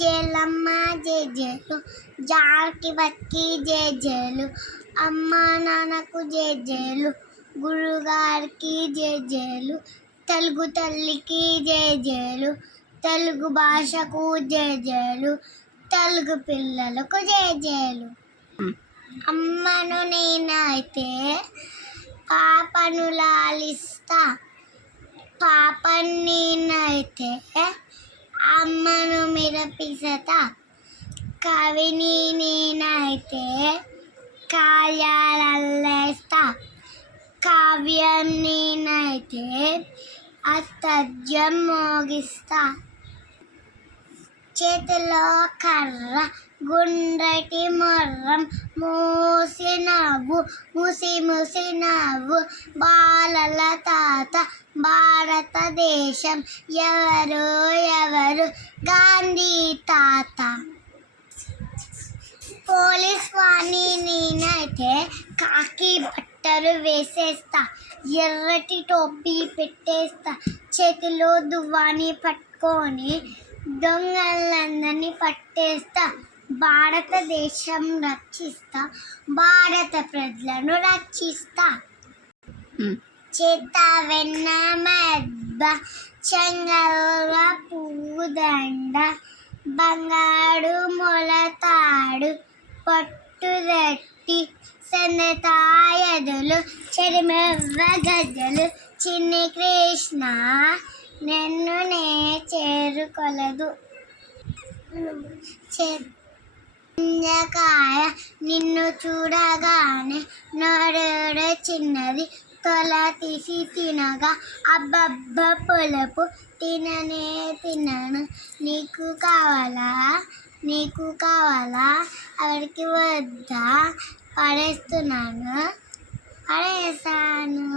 జేలమ్మ జేజేలు, జానకి బతికి జేజేలు, అమ్మా నాన్నకు జేజేలు, గురుగారికి జేజేలు, తెలుగు తల్లికి జేజేలు, తెలుగు భాషకు జేజేలు, తెలుగు పిల్లలకు జేజేలు. అమ్మను నేనైతే పాపను లాలిస్తా, పాపను నేనైతే అమ్మను మిరపిసతా, కవిని నేనైతే కావ్యాలల్లేస్తా, కావ్యం నేనైతే అస్తజ్యం మోగిస్తా. చేతిలో కర్ర గుండ్రటి మొర్రం, మూసి నవ్వు ముసి ముసి నవ్వు, బాలల తాత భారతదేశం, ఎవరు ఎవరు గాంధీ తాత. పోలీస్ వాణ్ణి నేనైతే కాకి బట్టలు వేసేస్తా, ఎర్రటి టోపీ పెట్టేస్తా, చేతిలో దువ్వాని పట్టుకొని దొంగలందరినీ పట్టేస్తా, భారతదేశం రక్షిస్తా, భారత ప్రజలను రక్షిస్తా. చేత వెన్న మెద్ద, చెంగల్వ పూదండ, బంగాడు మొలతాడు, పట్టుదట్టి సన్నతాయదులు, చెరిమెవ్వ గజ్జలు, చిన్ని కృష్ణ నిన్ను నే చేరుకొలదు. చెంజకాయ నిన్ను చూడగానే నోరు చిన్నది, తొల తీసి తినగా అబ్బబ్బ పొలపు, తిననే తినను. నీకు కావాలా నీకు కావాలా, ఎవరికి వద్దా, పడేస్తున్నాను పడేసాను.